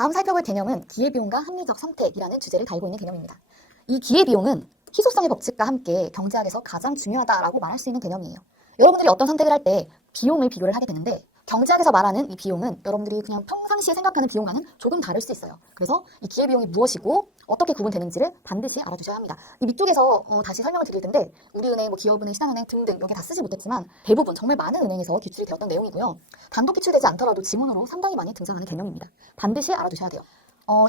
다음 살펴볼 개념은 기회비용과 합리적 선택이라는 주제를 달고 있는 개념입니다. 이 기회비용은 희소성의 법칙과 함께 경제학에서 가장 중요하다라고 말할 수 있는 개념이에요. 여러분들이 어떤 선택을 할 때 비용을 비교를 하게 되는데 경제학에서 말하는 이 비용은 여러분들이 그냥 평상시에 생각하는 비용과는 조금 다를 수 있어요. 그래서 이 기회비용이 무엇이고 어떻게 구분되는지를 반드시 알아두셔야 합니다. 이 밑쪽에서 다시 설명을 드릴 텐데 우리은행, 기업은행, 신한은행 등등 여기 다 쓰지 못했지만 대부분 정말 많은 은행에서 기출이 되었던 내용이고요. 단독 기출되지 않더라도 지문으로 상당히 많이 등장하는 개념입니다. 반드시 알아두셔야 돼요.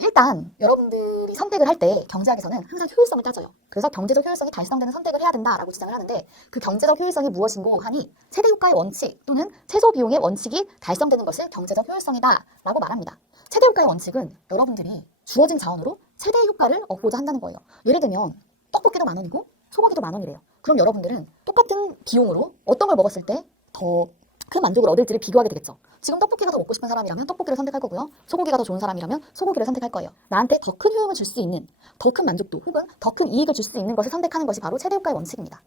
일단 여러분들이 선택을 할 때 경제학에서는 항상 효율성을 따져요. 그래서 경제적 효율성이 달성되는 선택을 해야 된다라고 주장을 하는데 그 경제적 효율성이 무엇인고 하니 최대 효과의 원칙 또는 최소 비용의 원칙이 달성되는 것을 경제적 효율성이다라고 말합니다. 최대 효과의 원칙은 여러분들이 주어진 자원으로 최대 효과를 얻고자 한다는 거예요. 예를 들면 떡볶이도 10,000원이고 소고기도 10,000원이래요. 그럼 여러분들은 똑같은 비용으로 어떤 걸 먹었을 때 더 큰 만족을 얻을지를 비교하게 되겠죠. 지금 떡볶이가 더 먹고 싶은 사람이라면 떡볶이를 선택할 거고요. 소고기가 더 좋은 사람이라면 소고기를 선택할 거예요. 나한테 더 큰 효용을 줄 수 있는, 더 큰 만족도 혹은 더 큰 이익을 줄 수 있는 것을 선택하는 것이 바로 최대 효과의 원칙입니다.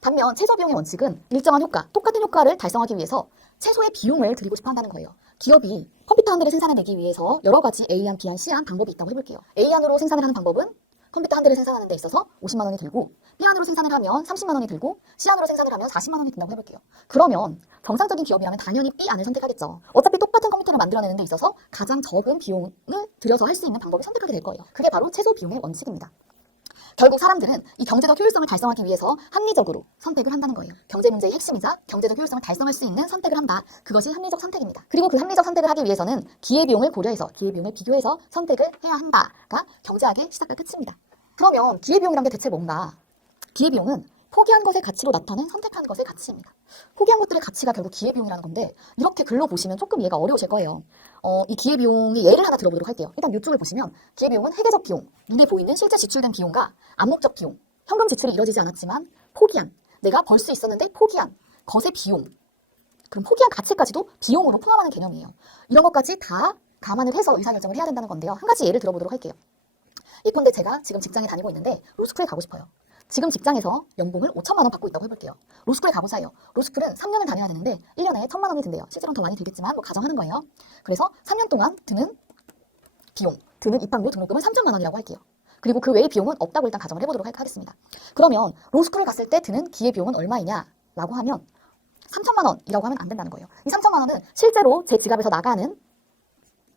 반면 최소 비용의 원칙은 일정한 효과, 똑같은 효과를 달성하기 위해서 최소의 비용을 들이고 싶어 한다는 거예요. 기업이 컴퓨터 한 대를 생산해내기 위해서 여러 가지 A안, B안, C안 방법이 있다고 해볼게요. A안으로 생산을 하는 방법은 컴퓨터 한 대를 생산하는 데 있어서 50만 원이 들고 B안으로 생산을 하면 30만 원이 들고 C안으로 생산을 하면 40만 원이 든다고 해볼게요. 그러면 정상적인 기업이라면 당연히 B안을 선택하겠죠. 어차피 똑같은 컴퓨터를 만들어내는 데 있어서 가장 적은 비용을 들여서 할 수 있는 방법을 선택하게 될 거예요. 그게 바로 최소 비용의 원칙입니다. 결국 사람들은 이 경제적 효율성을 달성하기 위해서 합리적으로 선택을 한다는 거예요. 경제 문제의 핵심이자 경제적 효율성을 달성할 수 있는 선택을 한다. 그것이 합리적 선택입니다. 그리고 그 합리적 선택을 하기 위해서는 기회비용을 고려해서 기회비용을 비교해서 선택을 해야 한다가 경제학의 시작과 끝입니다. 그러면 기회비용이란 게 대체 뭔가? 기회비용은 포기한 것의 가치로 나타낸 선택한 것의 가치입니다. 포기한 것들의 가치가 결국 기회비용이라는 건데 이렇게 글로 보시면 조금 이해가 어려우실 거예요. 이 기회비용의 예를 하나 들어보도록 할게요. 일단 이쪽을 보시면 기회비용은 회계적 비용, 눈에 보이는 실제 지출된 비용과 암묵적 비용, 현금 지출이 이루어지지 않았지만 포기한, 내가 벌 수 있었는데 포기한 것의 비용, 그럼 포기한 가치까지도 비용으로 포함하는 개념이에요. 이런 것까지 다 감안을 해서 의사결정을 해야 된다는 건데요. 한 가지 예를 들어보도록 할게요. 예컨대 제가 지금 직장에 다니고 있는데 로스쿨에 가고 싶어요. 지금 직장에서 연봉을 5천만 원 받고 있다고 해볼게요. 로스쿨에 가보자 해요. 로스쿨은 3년을 다녀야 되는데 1년에 1,000만 원이 든대요. 실제로는 더 많이 들겠지만 가정하는 거예요. 그래서 3년 동안 드는 비용, 드는 입학료 등록금은 3천만 원이라고 할게요. 그리고 그 외의 비용은 없다고 일단 가정을 해보도록 하겠습니다. 그러면 로스쿨을 갔을 때 드는 기회비용은 얼마이냐라고 하면 3천만 원이라고 하면 안 된다는 거예요. 이 3천만 원은 실제로 제 지갑에서 나가는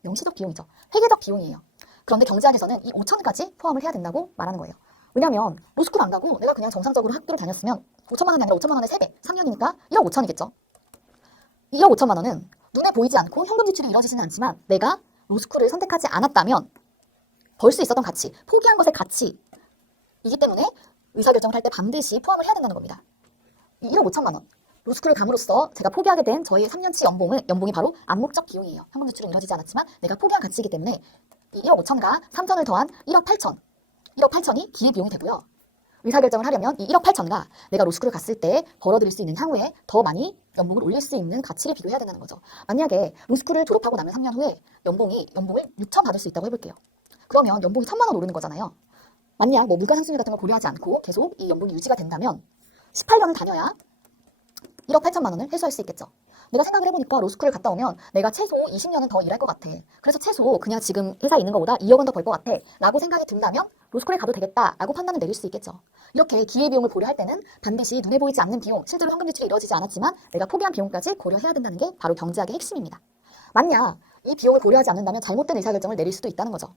명시적 비용이죠. 회계적 비용이에요. 그런데 경제학에서는 이 5천까지 포함을 해야 된다고 말하는 거예요. 왜냐면 로스쿨 안 가고 내가 그냥 정상적으로 학교를 다녔으면 5천만 원이 아니라 5천만 원의 3배, 3년이니까 1억 5천이겠죠. 1억 5천만 원은 눈에 보이지 않고 현금 지출이 이루어지지는 않지만 내가 로스쿨을 선택하지 않았다면 벌 수 있었던 가치, 포기한 것의 가치이기 때문에 의사결정을 할 때 반드시 포함을 해야 된다는 겁니다. 이 1억 5천만 원, 로스쿨을 감으로써 제가 포기하게 된 저의 3년치 연봉이 바로 암묵적 비용이에요. 현금 지출은 이루어지지 않았지만 내가 포기한 가치이기 때문에 이 1억 5천과 3천을 더한 1억 8천, 1억 8천이 기회비용이 되고요. 의사결정을 하려면 이 1억 8천과 내가 로스쿨을 갔을 때 벌어들일 수 있는 향후에 더 많이 연봉을 올릴 수 있는 가치를 비교해야 된다는 거죠. 만약에 로스쿨을 졸업하고 나면 3년 후에 연봉을 6천 받을 수 있다고 해볼게요. 그러면 연봉이 1,000만 원 오르는 거잖아요. 만약 물가상승률 같은 걸 고려하지 않고 계속 이 연봉이 유지가 된다면 18년을 다녀야 1억 8천만 원을 회수할 수 있겠죠. 내가 생각을 해보니까 로스쿨을 갔다 오면 내가 최소 20년은 더 일할 것 같아. 그래서 최소 그냥 지금 회사에 있는 것보다 2억 원 더 벌 것 같아 라고 생각이 든다면 로스쿨에 가도 되겠다 라고 판단을 내릴 수 있겠죠. 이렇게 기회비용을 고려할 때는 반드시 눈에 보이지 않는 비용, 실제로 현금 지출이 이루어지지 않았지만 내가 포기한 비용까지 고려해야 된다는 게 바로 경제학의 핵심입니다. 만약 이 비용을 고려하지 않는다면 잘못된 의사결정을 내릴 수도 있다는 거죠.